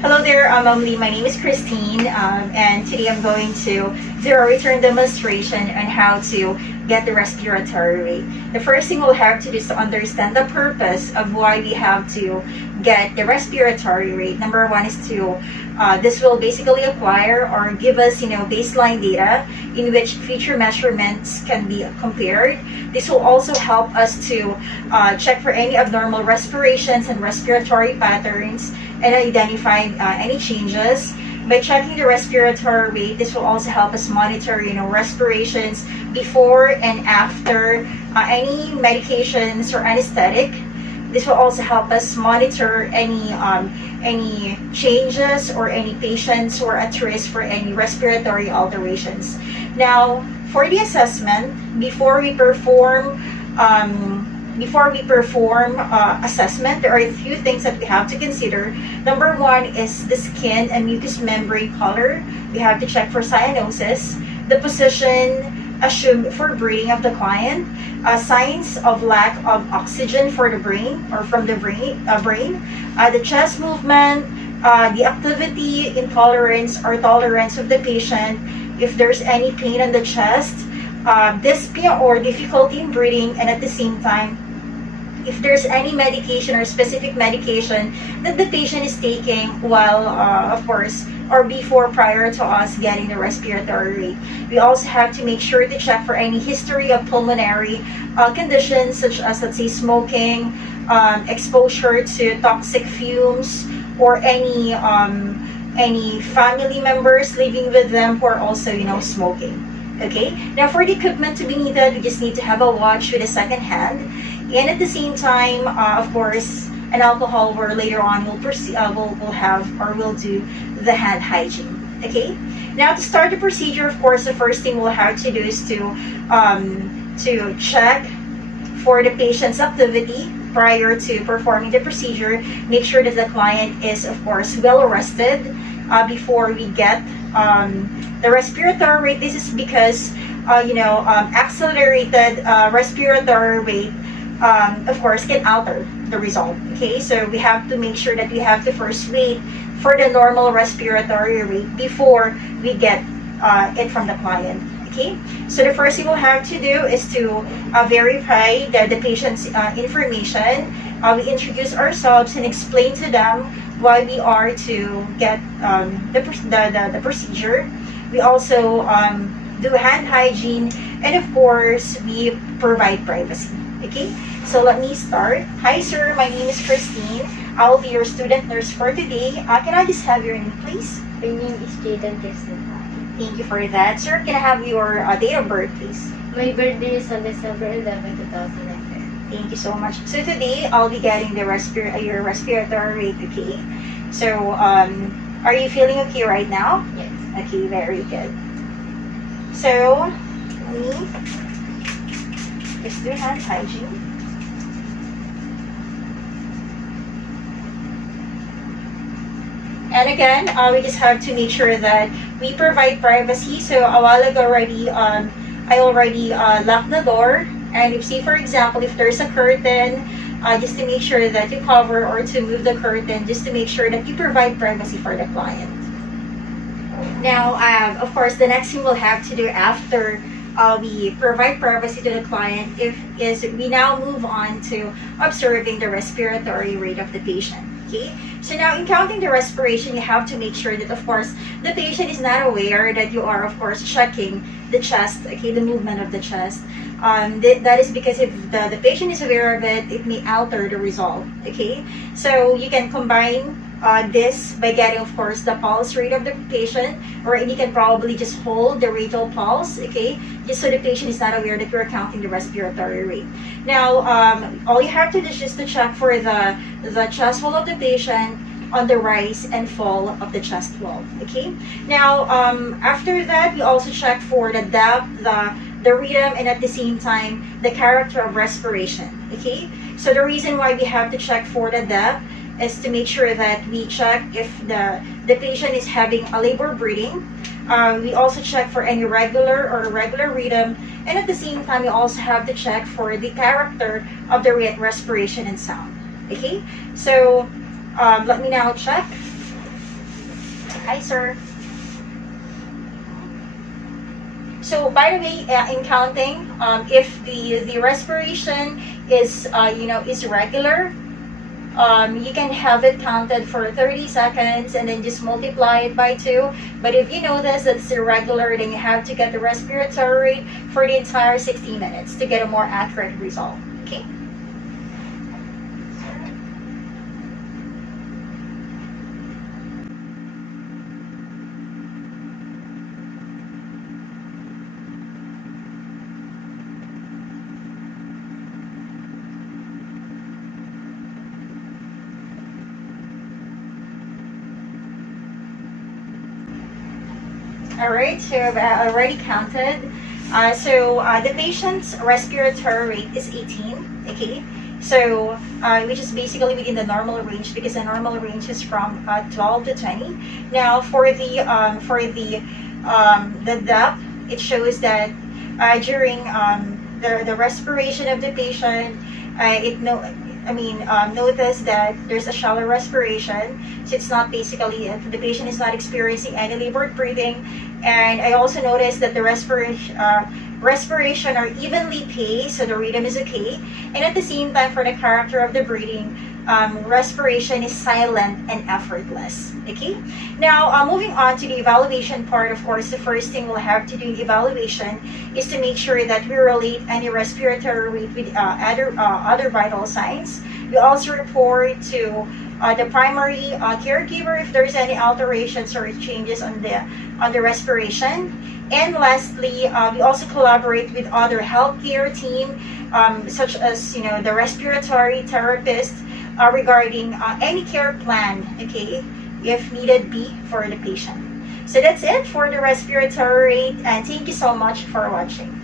Hello there, Lee. My name is Christine, and today I'm going to do a return demonstration on how to get the respiratory rate. The first thing we'll have to do is to understand the purpose of why we have to get the respiratory rate. Number one is this will basically acquire or give us, baseline data in which future measurements can be compared. This will also help us to check for any abnormal respirations and respiratory patterns and identify any changes. By checking the respiratory rate, this will also help us monitor, respirations before and after any medications or anesthetic. This will also help us monitor any changes or any patients who are at risk for any respiratory alterations. Now, for the assessment, before we perform assessment, there are a few things that we have to consider. Number one is the skin and mucous membrane color. We have to check for cyanosis, the position assumed for breathing of the client, signs of lack of oxygen for the brain or from the brain, the chest movement, the activity, intolerance or tolerance of the patient, if there's any pain on the chest, dyspnea or difficulty in breathing, and at the same time, if there's any medication or specific medication that the patient is taking while, of course, or prior to us getting the respiratory rate. We also have to make sure to check for any history of pulmonary conditions such as, let's say, smoking, exposure to toxic fumes, or any family members living with them who are also, smoking. Okay, now for the equipment to be needed, we just need to have a watch with a second hand, and at the same time, of course, an alcohol where later on we'll do the hand hygiene. Okay, now to start the procedure, of course, the first thing we'll have to do is to check for the patient's activity prior to performing the procedure. Make sure that the client is, of course, well rested before we get the respiratory rate. This is because accelerated respiratory rate of course can alter the result. Okay, so we have to make sure that we have to first wait for the normal respiratory rate before we get it from the client. Okay, so the first thing we'll have to do is to verify the patient's information. We introduce ourselves and explain to them why we are to get the procedure. We also do hand hygiene, and of course, we provide privacy. Okay, so let me start. Hi, sir. My name is Christine. I'll be your student nurse for today. Can I just have your name, please? My name is Jaden Tesla. Thank you for that, sir. Can I have your date of birth, please? My birthday is on December 11, 2010. Thank you so much. So today, I'll be getting the your respiratory rate. Okay. So, are you feeling okay right now? Yes. Okay, very good. So, let me just do hand hygiene. And again, we just have to make sure that we provide privacy. So a while ago already, I already locked the door. And if, say for example, if there's a curtain, just to make sure that you cover or to move the curtain, just to make sure that you provide privacy for the client. Now, of course, the next thing we'll have to do after we provide privacy to the client is we now move on to observing the respiratory rate of the patient. Okay, so now in counting the respiration, you have to make sure that, of course, the patient is not aware that you are, of course, checking the chest, okay, the movement of the chest. That is because if the patient is aware of it, it may alter the result. Okay, so you can combine this by getting, of course, the pulse rate of the patient, or you can probably just hold the radial pulse, okay, just so the patient is not aware that you're counting the respiratory rate. Now, all you have to do is just to check for the chest wall of the patient on the rise and fall of the chest wall. Okay. Now, after that, we also check for the depth, the rhythm, and at the same time the character of respiration. Okay. So the reason why we have to check for the depth is to make sure that we check if the patient is having a labor breathing. We also check for any regular or irregular rhythm, and at the same time, we also have to check for the character of the respiration and sound. Okay, so let me now check. Hi, sir. So by the way, in counting, if the respiration is is regular, you can have it counted for 30 seconds and then just multiply it by 2. But if you notice that it's irregular, then you have to get the respiratory rate for the entire 60 minutes to get a more accurate result. Okay. Alright, so I've already counted. The patient's respiratory rate is 18, okay? So, which is basically within the normal range because the normal range is from 12 to 20. Now, for the depth, it shows that during the respiration of the patient, notice that there's a shallow respiration. So it's not basically, the patient is not experiencing any labored breathing. And I also noticed that the respiration are evenly paced, so the rhythm is okay. And at the same time, for the character of the breathing, respiration is silent and effortless. Okay. Now, moving on to the evaluation part. Of course, the first thing we'll have to do in evaluation is to make sure that we relate any respiratory rate with other vital signs. We also report to the primary caregiver if there's any alterations or changes on the respiration. And lastly, we also collaborate with other healthcare team, such as the respiratory therapist, regarding any care plan, okay, if needed be for the patient. So that's it for the respiratory rate, and thank you so much for watching.